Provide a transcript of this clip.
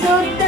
So.